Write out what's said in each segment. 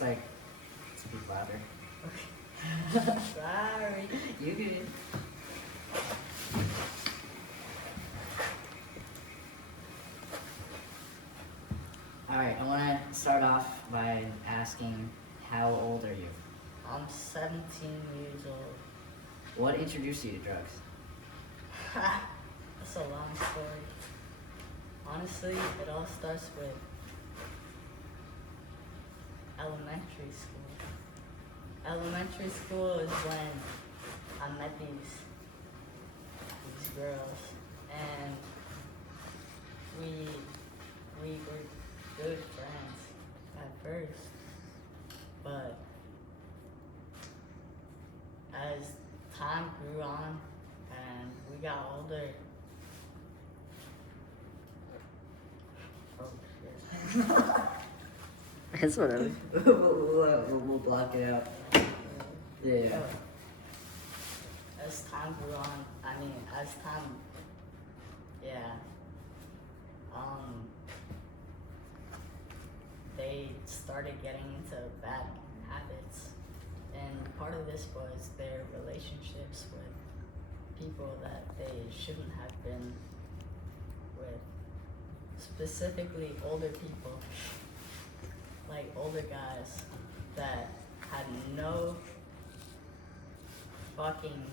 just like speak louder. Sorry. You good. Alright, I want to start off by asking, how old are you? I'm 17 years old. What introduced you to drugs? That's a long story. Honestly, it all starts with elementary school. Elementary school is when I met these girls, and we were good friends at first, but as time grew on and we got older, oh shit. It's whatever. we'll block it out. Yeah. As time grew on, they started getting into bad habits, and part of this was their relationships with people that they shouldn't have been with, specifically older people, like older guys that had no fucking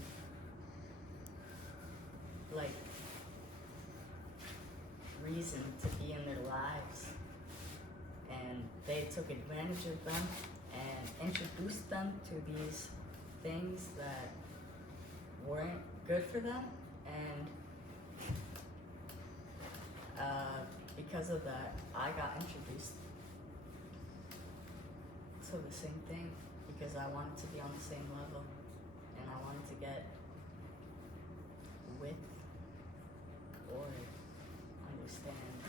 like reason to be in their lives, and they took advantage of them and introduced them to these things that weren't good for them, and because of that I got introduced to the same thing because I wanted to be on the same level and I wanted to get with or understand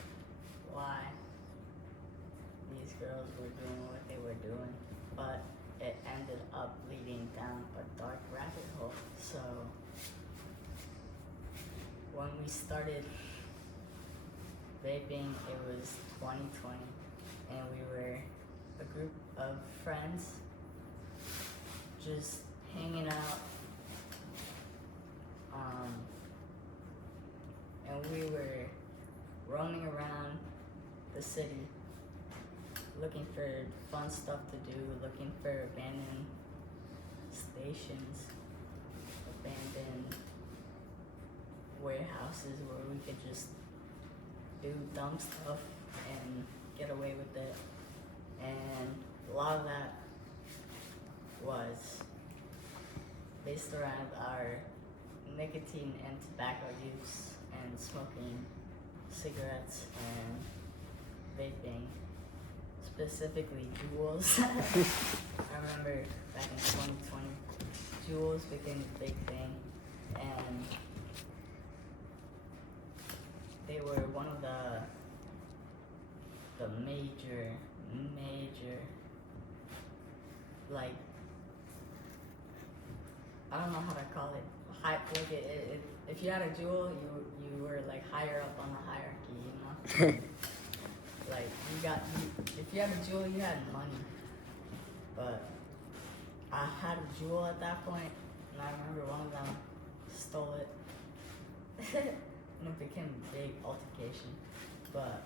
why these girls were doing what they were doing, but it ended up leading down a dark rabbit hole. So when we started vaping, it was 2020, and we were a group of friends just hanging out, and we were roaming around the city looking for fun stuff to do, looking for abandoned stations, abandoned warehouses where we could just do dumb stuff and get away with it. And a lot of that was based around our nicotine and tobacco use and smoking cigarettes and vaping, specifically Juuls. I remember back in 2020, Juuls became a big thing, and they were one of the major, like, I don't know how to call it, if you had a Juul, you were like higher up on the hierarchy, you know? Like, if you had a Juul, you had money. But I had a Juul at that point, and I remember one of them stole it. And it became a big altercation. But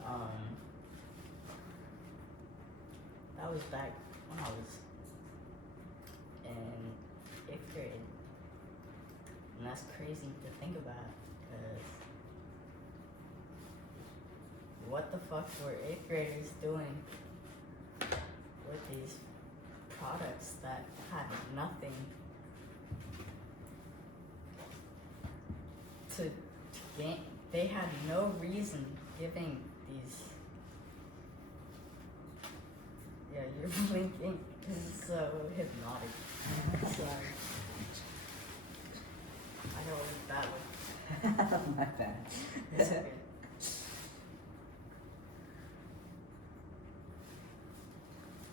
that was back when I was in 8th grade. And that's crazy to think about, because what the fuck were 8th graders doing with these products that had nothing to gain? They had no reason giving these. Yeah, you're blinking. It's so hypnotic. Sorry. I know it was that way. My bad. It's okay.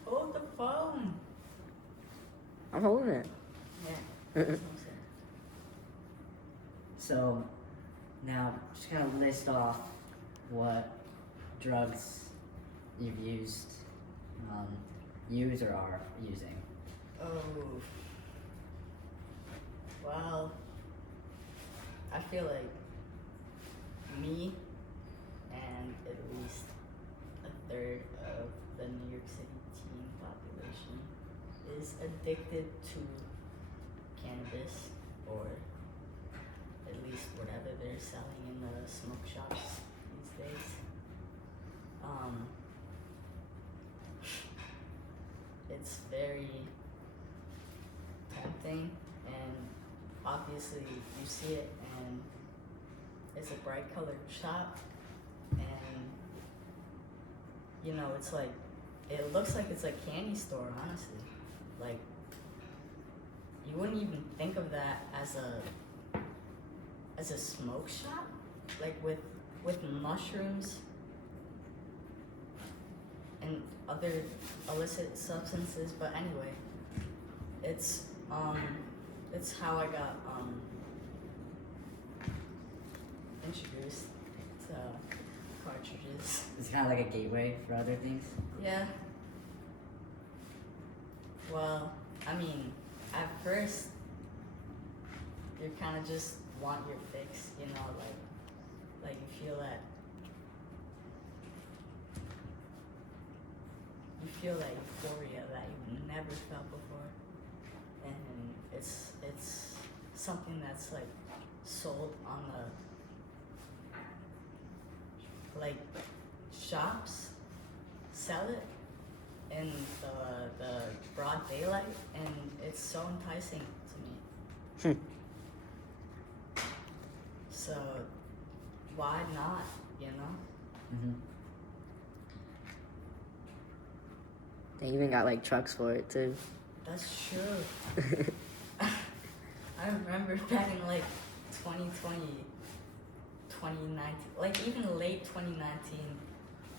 Hold the phone. I'm holding it. Yeah. That's what I'm saying. So, now just kind of list off what drugs you've used. use or are using? Oh. Well, I feel like me and at least a third of the New York City teen population is addicted to cannabis, or at least whatever they're selling in the smoke shops these days. It's very tempting, and obviously you see it, and it's a bright colored shop, and you know, it's like, it looks like it's a candy store, honestly. Like, you wouldn't even think of that as a smoke shop, like with mushrooms and other illicit substances. But anyway, it's how I got introduced to cartridges. It's kind of like a gateway for other things. Yeah. Well, I mean, at first, you kind of just want your fix, you know, like you feel that euphoria that you've never felt before, and it's something that's like sold on the, like, shops sell it in the broad daylight, and it's so enticing to me. So why not, you know? Mm-hmm. They even got like trucks for it too. That's true. I remember back in like 2020, 2019, like even late 2019,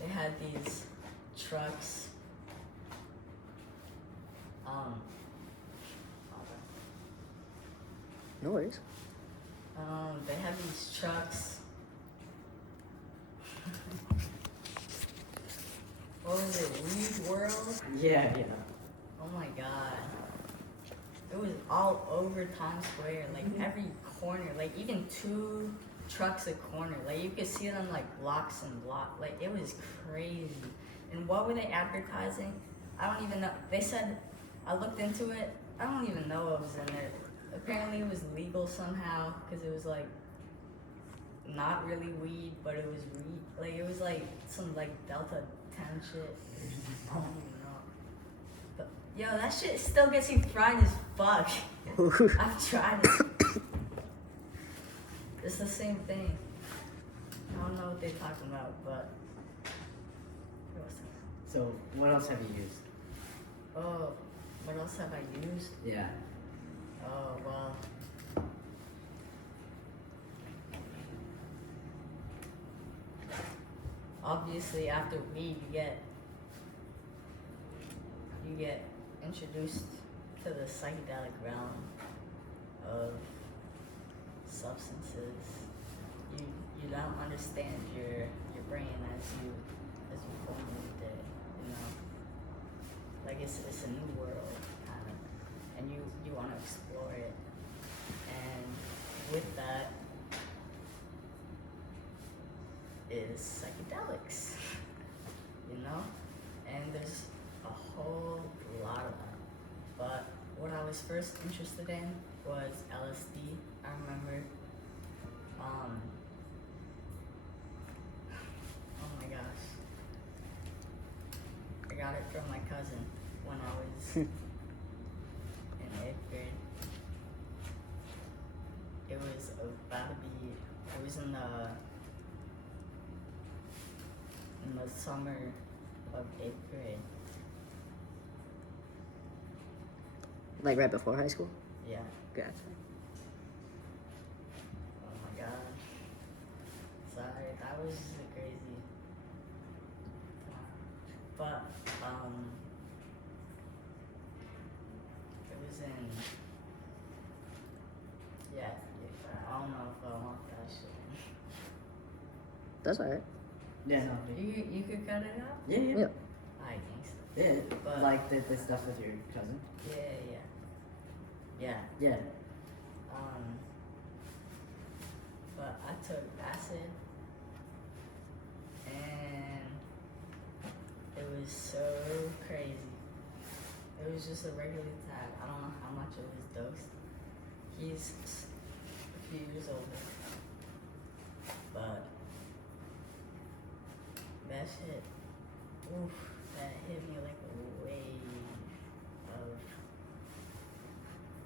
they had these trucks. No worries. They have these trucks. What was it? Weed World? Yeah, yeah. Oh my god. It was all over Times Square, like every corner, like even 2 trucks a corner. Like you could see them like blocks and blocks. Like it was crazy. And what were they advertising? I don't even know. They said, I looked into it, I don't even know what was in there. Apparently it was legal somehow, because it was like not really weed, but it was weed. Like it was like some like Delta 10 shit. I don't even know. But yo, that shit still gets you fried as fuck. I've tried it. It's the same thing. I don't know what they're talking about, but So, what else have you used? oh, what else have I used? Yeah. Oh, well. Obviously, after weed, you get introduced to the psychedelic realm of substances. You don't understand your brain as you formerly did, you know. Like it's a new world, kind of, and you want to explore it. And with that is psychedelics, you know. And there's a whole lot of them. But what I was first interested in was LSD. I remember. Oh my gosh. I got it from my cousin when I was in 8th grade. It was in the summer of 8th grade. Like right before high school? Yeah. Gotcha. Oh my god. Sorry, that was just a crazy time. But, it was in, yeah, I don't know if I want that shit. That's alright. Yeah, no. You could cut it out? Yeah, yeah. Yeah. I think so. It, But- like the stuff with your cousin. Yeah. Yeah. But I took acid, and it was so crazy. It was just a regular tab. I don't know how much it was dosed. He's a few years older, but that shit, oof, that hit me like a wave of,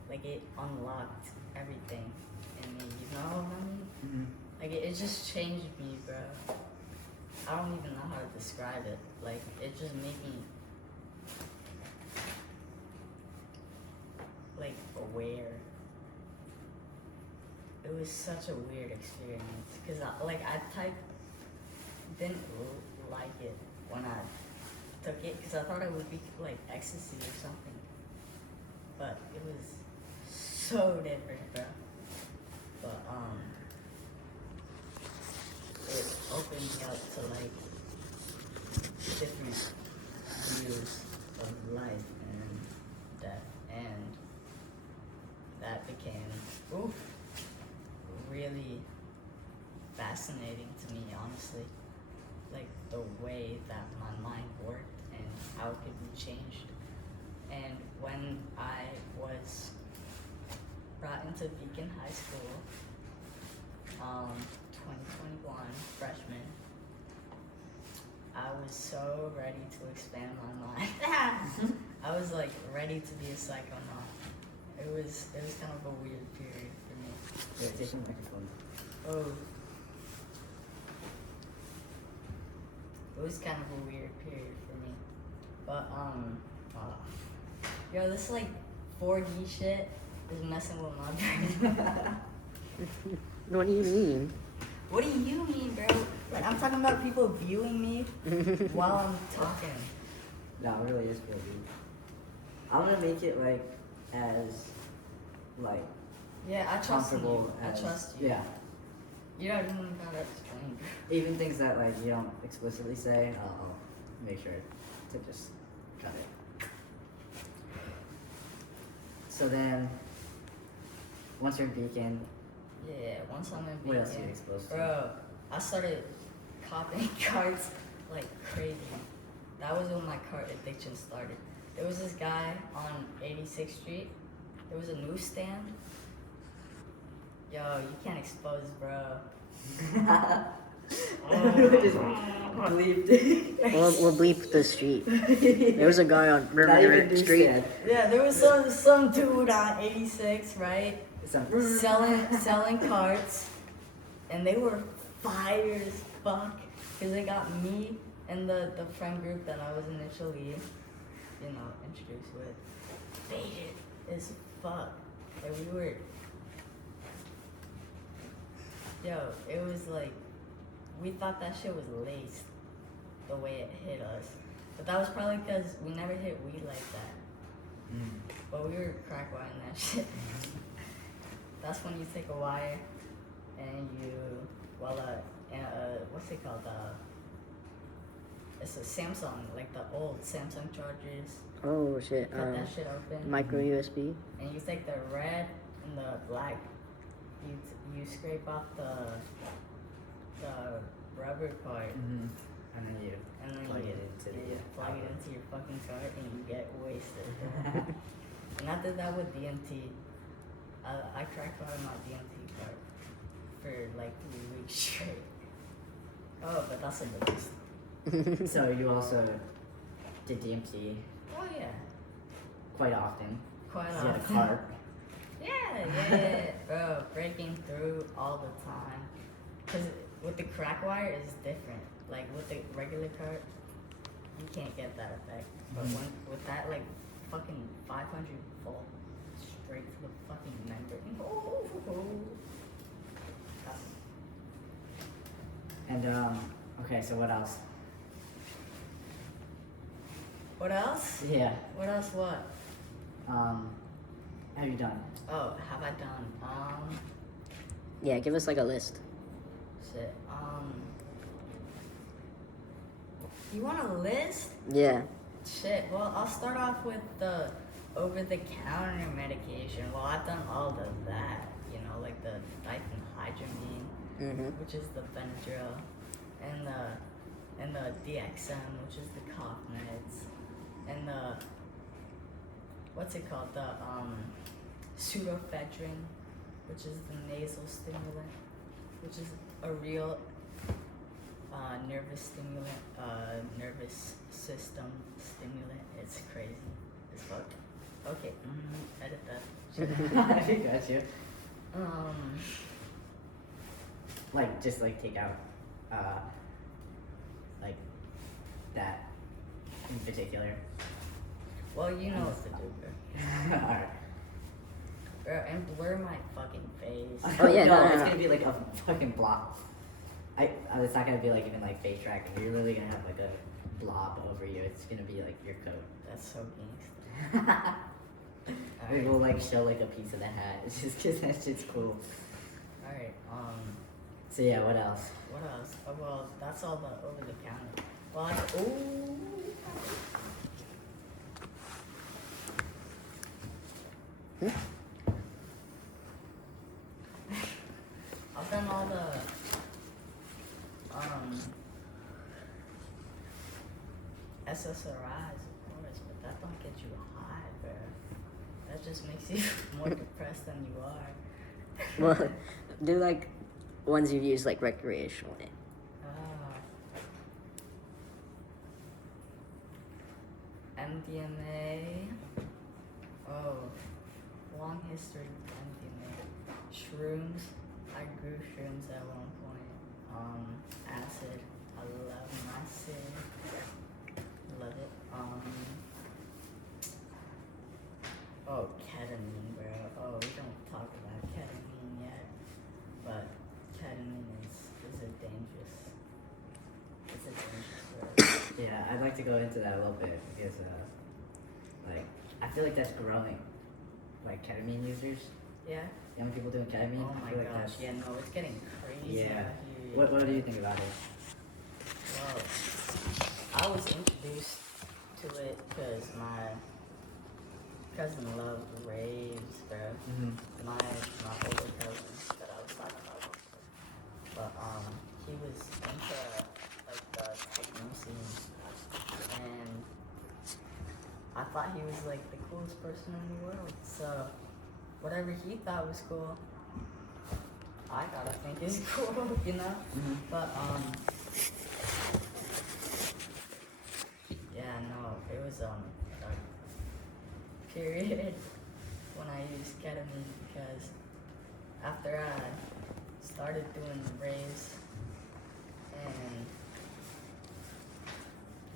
like it unlocked everything in me, you know what I mean? Mm-hmm. Like it just changed me, bro. I don't even know how to describe it. Like it just made me like aware. It was such a weird experience because I didn't like it when I took it because I thought it would be like ecstasy or something, but it was so different, bro. But it opened me up to like different views of life and death, and that became really fascinating to me, honestly. Like the way that my mind worked and how it could be changed. And when I was brought into Beacon High School, 2021 freshman, I was so ready to expand my mind. I was like ready to be a psychonaut. It was kind of a weird period for me. Yeah, take the microphone. Oh. It was kind of a weird period for me. But yo, this like 4D shit is messing with my brain. What do you mean? What do you mean, bro? Like I'm talking about people viewing me while I'm talking. No, it really is cool, dude. I'm gonna make it like as like Yeah, I trust in you. comfortable I as trust you. Yeah. You don't even gotta explain. Even things that like you don't explicitly say, I'll make sure to just cut it. So then, once you're in Beacon, Yeah, once I'm in what else are you Beacon, exposed to? bro, I started copying cards like crazy. That was when my card addiction started. There was this guy on 86th Street. There was a newsstand. Yo, you can't expose, bro. Just bleeped it. We'll bleep the street. There was a guy on Not River even Street. Newstead. Yeah, there was some dude on 86, right? Selling cards, and they were fire as fuck because they got me and the friend group that I was initially, introduced with. Faded as fuck. And we were, it was like, we thought that shit was laced the way it hit us. But that was probably because we never hit weed like that. But we were crack wiring that shit. That's when you take a wire and what's it called? It's a Samsung, like the old Samsung chargers. Oh shit. Cut that shit open. Micro USB. And you take the red and the black. You scrape off the rubber part, And then you plug you it into the plug it into your fucking cart and you get wasted. And I did that with DMT. I cracked out my DMT cart for like 3 weeks straight. Oh, but that's the best. So you also did DMT Oh yeah, quite often. quite 'Cause you had a often. cart. Yeah, bro, breaking through all the time. Cause with the crack wire is different. Like with the regular cart, you can't get that effect. But with that, like fucking 500 volt straight to the fucking member. And okay, so what else? What else? Yeah. What else? What? Have you done? Oh, have I done? Yeah, give us like a list. Shit. You want a list? Yeah. Shit. Well, I'll start off with the over-the-counter medication. Well, I've done all of that. You know, like the diphenhydramine, Mm-hmm. which is the Benadryl, and the DXM, which is the cough meds, and the what's it called? The pseudoephedrine, which is the nasal stimulant, which is a real nervous stimulant, nervous system stimulant. It's crazy as fuck. Okay, edit that. I got you. Um, Like, just like take out, like that in particular. well, you know what to do, bro. Alright. Bro, and blur my fucking face. Oh, yeah, no, it's no. gonna be like a fucking blob. It's not gonna be like even like face tracking. You're really gonna have like a blob over you. It's gonna be like your coat. That's so gangster. We will like show like a piece of the hat. It's just cause that shit's cool. Alright, So yeah, what else? what else? Oh, well, that's all the over the counter. Well, ooh. I've done all the SSRIs, of course, but that don't get you high, bro. That just makes you more depressed than you are. Well, do like ones you've used like recreationally. MDMA. Oh, long history with MDMA. Shrooms. I grew shrooms at one point. Acid. I love my acid. Love it. Oh, ketamine, bro. Oh, we don't talk about ketamine yet, but ketamine is a dangerous. It's a dangerous drug. Yeah, I'd like to go into that a little bit because like I feel like that's growing. Like ketamine users, Yeah. young people doing ketamine. Oh I my feel like gosh. that's Yeah, no, it's getting crazy yeah. out here. What do you think about it? Well, I was introduced to it because my cousin loved raves, bro. Mm-hmm. My older cousin that I was talking about before. But he was into like the techno scene, and I thought he was like the coolest person in the world. So whatever he thought was cool, I gotta think is cool, you know. Mm-hmm. But yeah, no, it was a period when I used ketamine because after I started doing raves and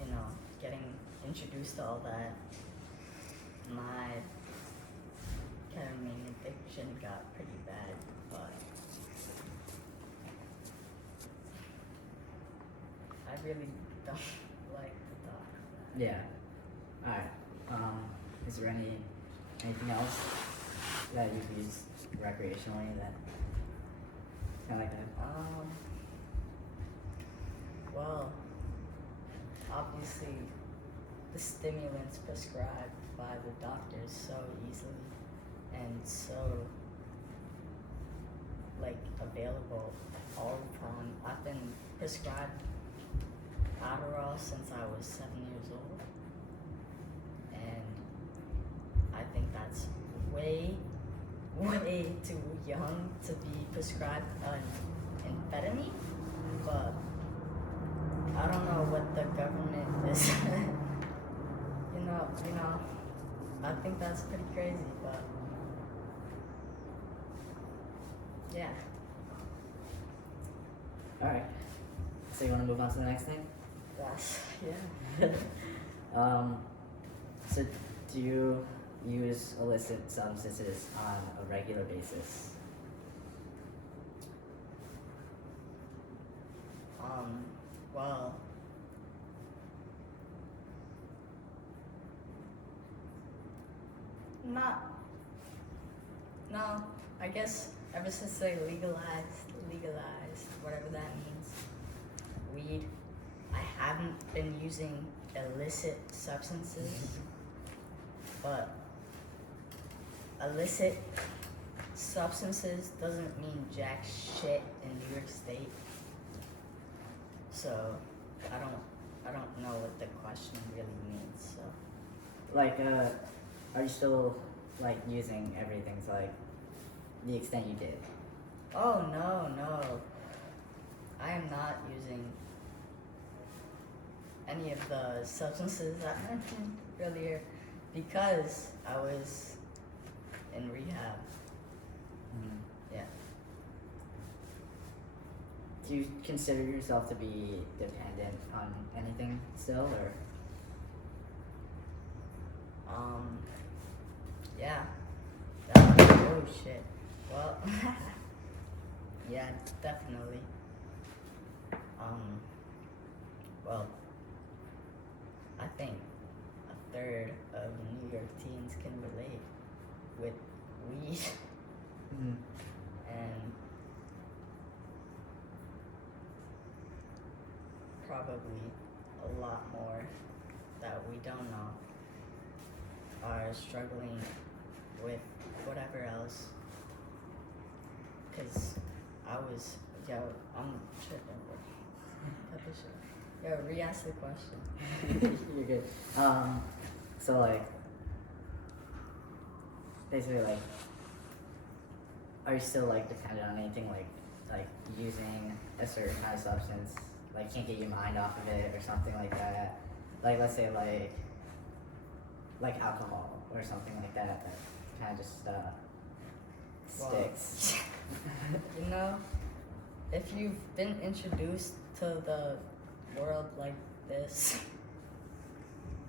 you know getting introduced to all that, my ketamine addiction got pretty bad, but I really don't like to talk about it. Yeah. All right. Is there anything else that you've used recreationally that kind of like that? Well, obviously, the stimulants prescribed by the doctors so easily and so like available all the time. I've been prescribed Adderall since I was 7 years old, and I think that's way too young to be prescribed amphetamine, but I don't know what the government is. you know, I think that's pretty crazy, but yeah. All right. So you want to move on to the next thing? That's, yeah. So do you use illicit substances on a regular basis? Well, no, I guess ever since they legalized, whatever that means, weed, I haven't been using illicit substances, but illicit substances doesn't mean jack shit in New York State. So I don't know what the question really means. So Like, are you still like using everything to like the extent you did? oh no, I am not using any of the substances I mentioned earlier because I was in rehab. Mm. Yeah. Do you consider yourself to be dependent on anything still, or? Yeah. Oh shit. Well, yeah, definitely. Well, I think a third of New York teens can relate with weed Mm. and probably a lot more that we don't know are struggling with whatever else. Cause I'm tripping. Cut this shit. Yo, re-ask the question. You're good. So like, basically like, are you still like dependent on anything like using a certain kind of substance? Like can't get your mind off of it or something like that. Like let's say like alcohol or something like that kind of just Well, sticks. You know, if you've been introduced to the world like this,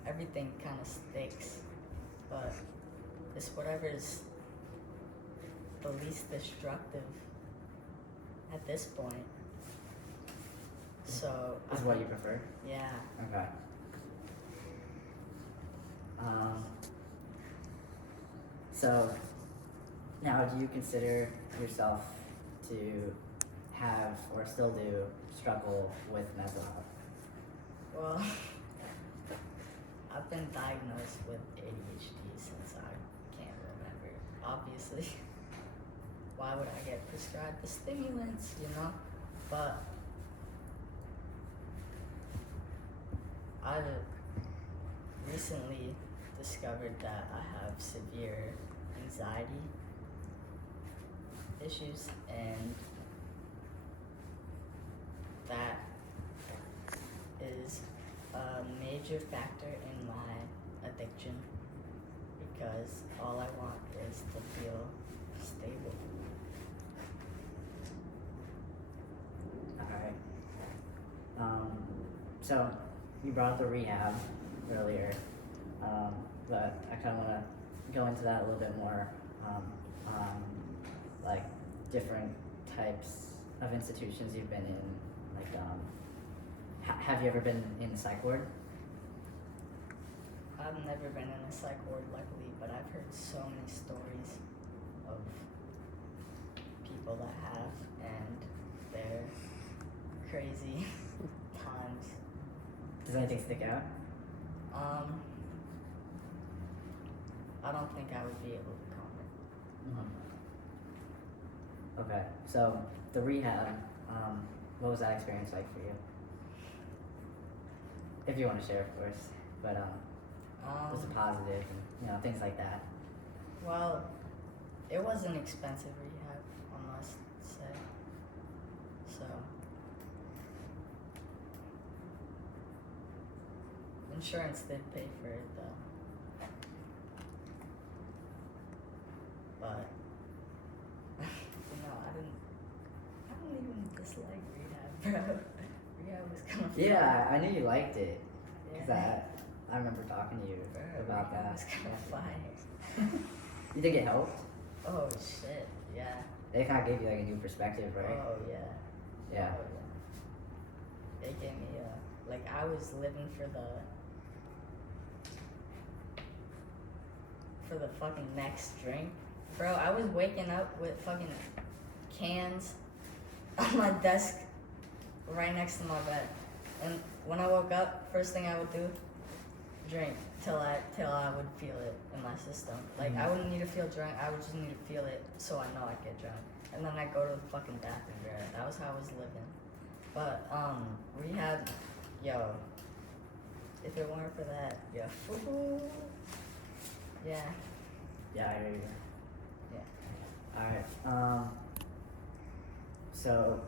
everything kind of sticks. But it's whatever's the least destructive at this point. So Is I what you think- prefer? Yeah. Okay. So now do you consider yourself to have or still do struggle with mental health? Well, I've been diagnosed with ADHD since I can't remember. Obviously, why would I get prescribed the stimulants, you know? But I've recently discovered that I have severe anxiety issues, and that is a major factor in my addiction because all I want is to feel stable. Alright. So you brought up the rehab earlier, but I kind of want to go into that a little bit more, on like different types of institutions you've been in. Like, have you ever been in the psych ward? I've never been in a psych ward, luckily, but I've heard so many stories of people that have, and they're crazy times. Does anything stick out? I don't think I would be able to comment. Okay, so the rehab, what was that experience like for you? If you want to share, of course, but was it positive and things like that? Well, it was an expensive rehab, I must say. So, insurance did pay for it though. But, I don't even dislike rehab, bro. Rehab was kind of Yeah, I knew you liked it because Yeah. I remember talking to you Bro, about rehab that. was kind of fire. You think it helped? Oh shit, yeah. It kind of gave you like a new perspective, right? Oh yeah. Yeah. Oh, yeah. It gave me like I was living for the fucking next drink. Bro, I was waking up with fucking cans on my desk right next to my bed. And when I woke up, first thing I would do drink till I would feel it in my system. Like I wouldn't need to feel drunk. I would just need to feel it so I know I'd get drunk. And then I go to the fucking bathroom, bro. That was how I was living. But rehab, yo. If it weren't for that, yo. Woo-hoo. Yeah. Yeah, I hear you. Yeah. Alright, so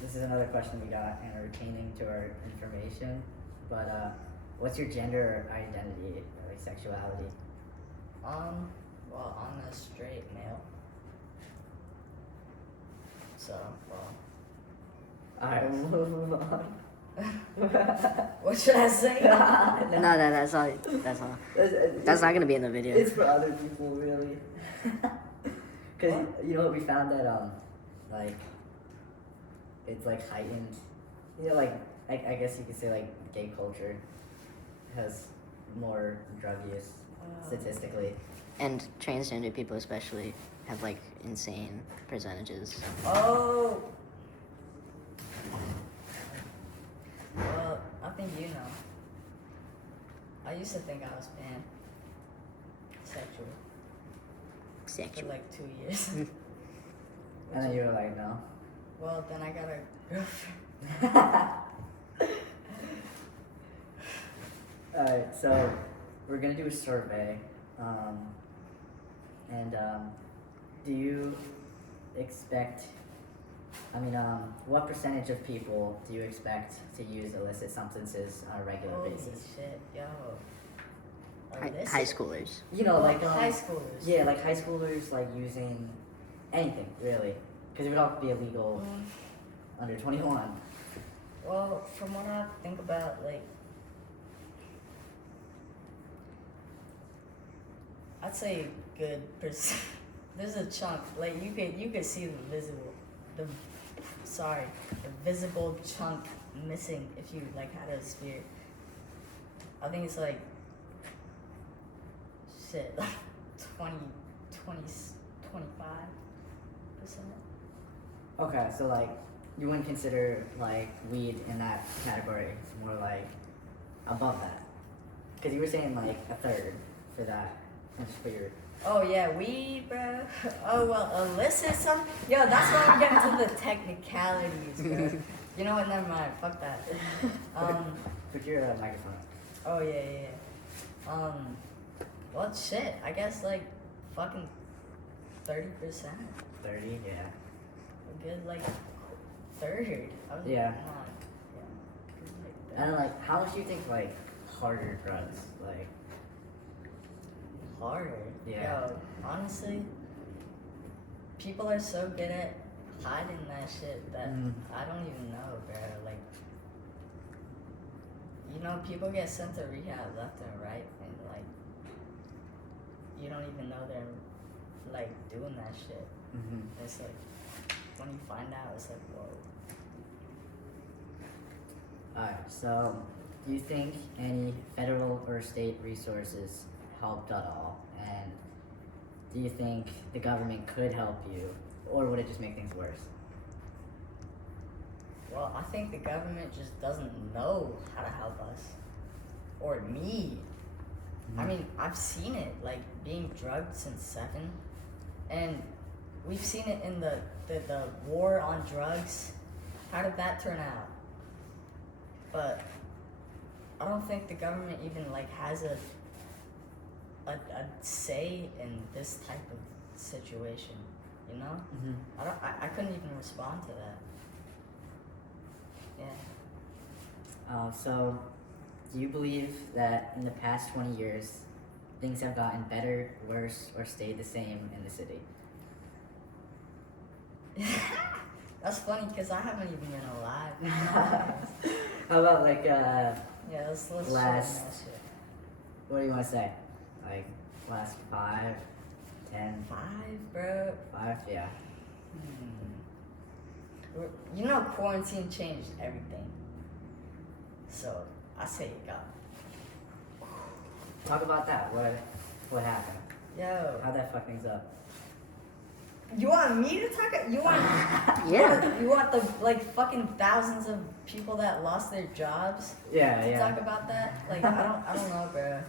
this is another question we got and are retaining to our information, but what's your gender or identity, or like sexuality? Well, I'm a straight male. So, well. Alright, we'll move on. What should I say? No, that's all. That's all. That's not gonna be in the video. It's for other people, really. Because you know what, we found that like it's like heightened. You know, like I guess you could say like gay culture has more drug use statistically. And transgender people especially have like insane percentages. Oh. Well, I think you know. I used to think I was pansexual for Sexual. like 2 years. And then you were like, no. Well, then I got a girlfriend. Alright, so we're gonna do a survey. And do you expect, what percentage of people do you expect to use illicit substances on a regular Holy basis? shit, yo. High schoolers. You know, like high schoolers. Yeah, like high schoolers like using anything really, because it would all be illegal under 21. Well, from what I think about, like, I'd say good percent. There's a chunk, like you could see the visible chunk missing if you like had a sphere. I think it's like shit, 20, 25%. Okay, so like you wouldn't consider like weed in that category. It's more like above that, because you were saying like a third for that. That's weird. Oh yeah, weed, bro. Oh well, illicit some. Yo, that's why we're getting to the technicalities, bro. You know what? Never mind. Fuck that. Put your microphone up. Oh yeah. Well, shit. I guess like fucking 30%. 30, yeah. A good like third. I was Yeah. Like, come on. Yeah. And like, how much do you think like harder drugs like? Harder. Yeah. Yo, honestly, people are so good at hiding that shit that I don't even know, bro. Like, you know, people get sent to rehab left and right, and like, you don't even know they're like doing that shit. Mm-hmm. It's like when you find out, it's like, whoa. Alright, so do you think any federal or state resources helped at all? And do you think the government could help you, or would it just make things worse? Well, I think the government just doesn't know how to help us. Or me. I mean, I've seen it, like, being drugged since 7. And we've seen it in the war on drugs. How did that turn out? But I don't think the government even, like, has a say in this type of situation, you know? I couldn't even respond to that. Yeah. So do you believe that in the past 20 years, things have gotten better, worse, or stayed the same in the city? That's funny because I haven't even been alive. How about like, Yeah, let's Last- shorten that shit. what do you want to say? Like, last 5, 10, 5, bro. 5? Yeah. You know, quarantine changed everything. So I say it got. Talk about that. What happened? Yo, How'd that fuck things up? You want me to talk? You want? Yeah. You want the like fucking thousands of people that lost their jobs Yeah, to yeah. talk about that? Like I don't know, bro.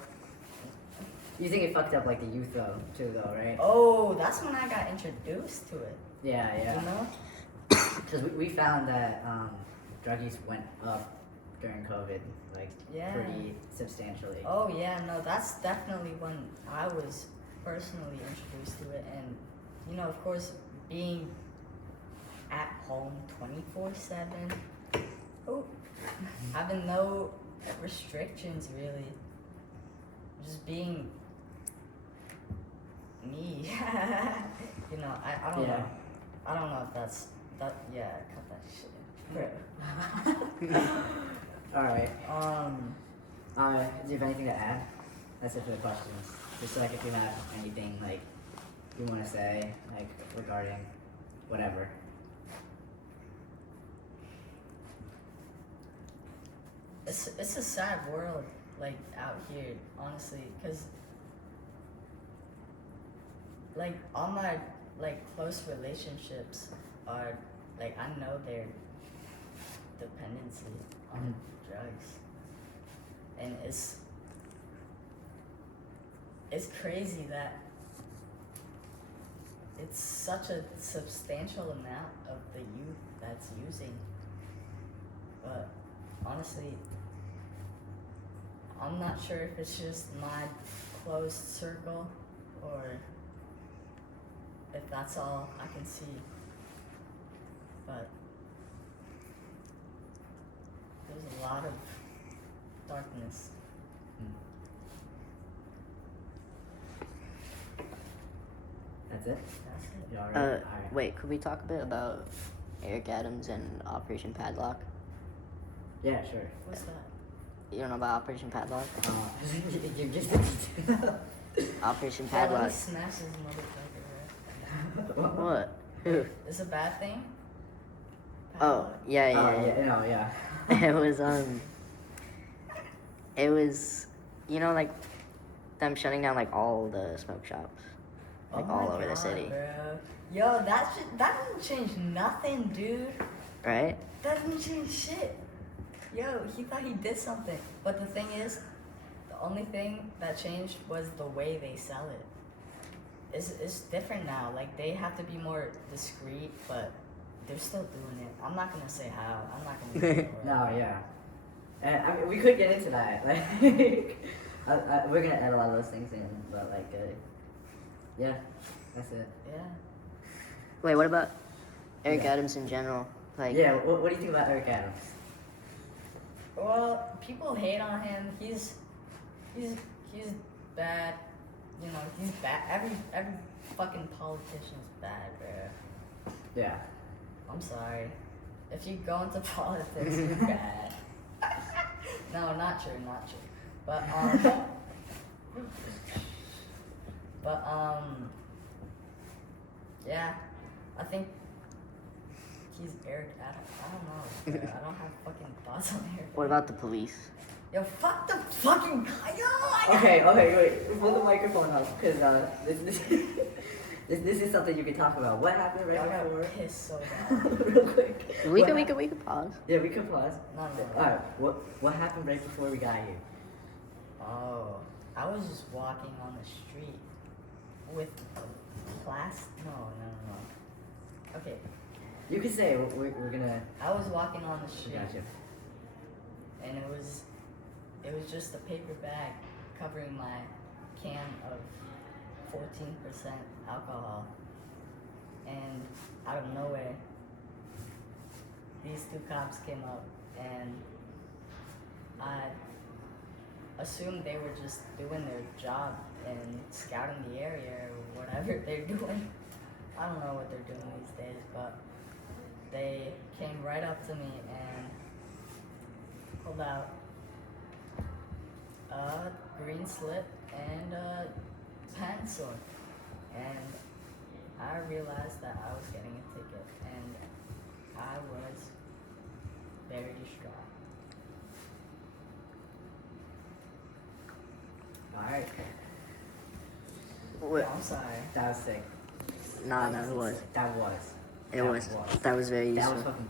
You think it fucked up like the youth though, too though, right? Oh, that's when I got introduced to it. Yeah, yeah. You know? Because we found that drug use went up during COVID, like Yeah. pretty substantially. Oh yeah, no, that's definitely when I was personally introduced to it, and you know, of course, being at home 24/7. Oh, having no restrictions really. Just being me. You know, I don't Yeah. know. I don't know if that's that. Yeah, cut that shit. Bro. All right. Do you have anything to add? That's it for the questions. Just like if you have anything like you want to say, like regarding whatever. It's a sad world, like out here, honestly, because like all my like close relationships are like I know their dependency on drugs, and it's crazy that it's such a substantial amount of the youth that's using, but honestly, I'm not sure if it's just my closed circle or if that's all I can see. But there's a lot of darkness. That's it. That's it. You all right? All right. Wait, could we talk a bit about Eric Adams and Operation Padlock? Yeah, sure. What's that? You don't know about Operation Padlock? You just Operation Yeah, when he Padlock. smashes his motherfucker, right? What? Who? It's a bad thing? Oh, yeah, yeah, Oh, yeah. yeah, no, yeah. It was, you know, like them shutting down like all the smoke shops, like Oh all my over the God, city, Bro. Yo, that doesn't change nothing, dude. right? That doesn't change shit. Yo, he thought he did something. But the thing is, the only thing that changed was the way they sell it. It's different now. Like, they have to be more discreet, but they're still doing it. I'm not gonna say how. I'm not gonna No, yeah. And I mean, we could get into that. Like, we're gonna add a lot of those things in, but like, yeah, that's it. Yeah. Wait, what about Eric Yeah. Adams in general? Like, Yeah, what do you think about Eric Adams? Well, people hate on him. He's bad. You know, he's bad. Every fucking politician's bad, bro. Yeah. I'm sorry. If you go into politics, you're bad. No, not true, not true. But yeah, I think he's Eric Adams. I don't know, bro. I don't have fucking thoughts on Eric. what about the police? Yo, fuck the fucking guy. Yo, I Okay, wait. Pull the microphone up, because this is something you can talk about. What happened I right got before? pissed so bad. Real quick. We What could pause. Yeah, we could pause. No. Alright, what happened right before we got here? Oh, I was just walking on the street with class. No. Okay, You could say we're gonna. I was walking on the street, Gotcha. and it was just a paper bag covering my can of 14% alcohol, and out of nowhere, these two cops came up, and I assumed they were just doing their job and scouting the area or whatever they're doing. I don't know what they're doing these days, but they came right up to me and pulled out a green slip and a pencil, and I realized that I was getting a ticket, and I was very distraught. Alright. What? I'm sorry. That was sick. Nah, that was. That was. It was. That was very That useful. was fucking